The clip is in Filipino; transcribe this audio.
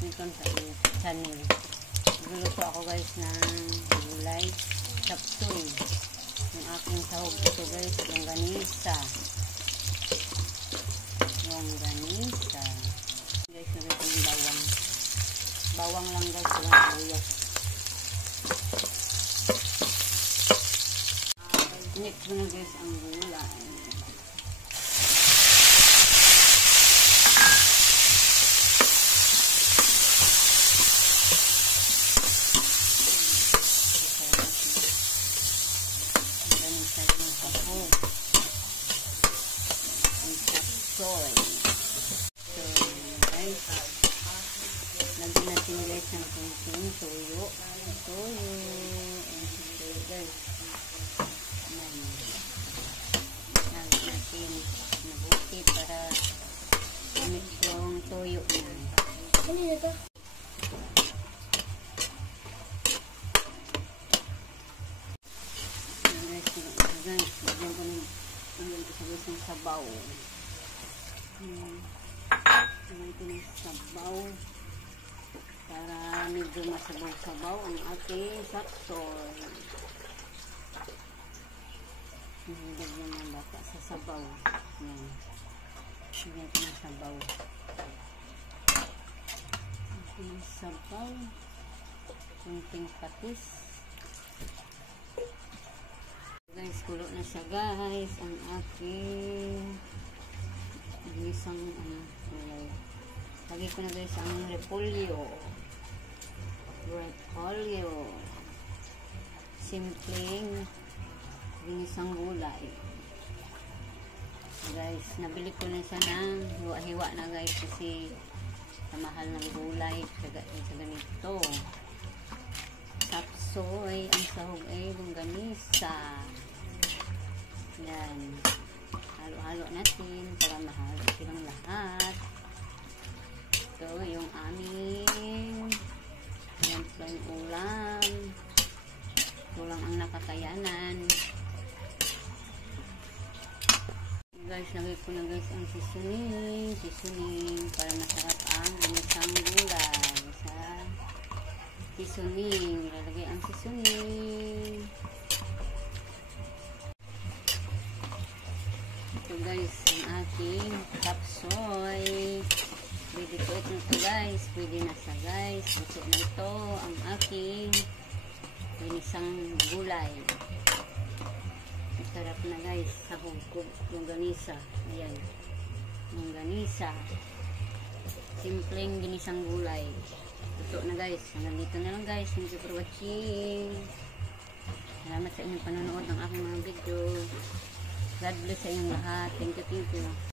dito sa channel. Nagluluto ako guys ng gulay chapsuy. Yung aking sahog ito guys, yung ganisa. Yung ganisa. Guys, nalito yung bawang. Bawang lang guys, walang sibuyas. Next na guys ang gulay. Soy. So, guys, lagyan natin guys ng kunting tuyo. Tuyo. And guys, lagyan natin mabuti para gamit yung tuyo na. Ano yun ito? Guys, lagyan ko ng sabaw. Ito ng sabaw para medyo masabaw-sabaw ang ating saksoy. Hinggan yung mga bata sa sabaw. Yan. Hinggan ito ng sabaw. Ito ng sabaw. Kunting patis. Guys, kulo na siya guys. Ang aking ginisang gulay. Lagi ko na guys ang repolyo. Simpleng ginisang gulay. Guys, nabili ko na siya ng hiwa-hiwa na guys kasi sa mahal ng gulay sa ganito. Sapsoy, ang sahog ay longganisa. Yan. Halo-halo natin para mahalo silang lahat. Ito yung aming plain ulam. Ito lang ang nakakayanan. Guys, lagay ko na guys ang seasoning para masarap ang ginisang gulay. Sa seasoning, ilalagay ang seasoning. Ito guys, ang aking chapsoy. Pwede ko ito guys. Pwede na sa guys. Gusto na ito ang aking ginisang gulay. Masarap na guys. Sahog ko yung ganisa. Ayan. Yung ganisa. Simpleng ginisang gulay. Ito na guys. Hanggang dito na lang guys. Thank you for watching. Salamat sa inyong panonood ng aking mga video. God bless sa inyong lahat. Thank you, thank you.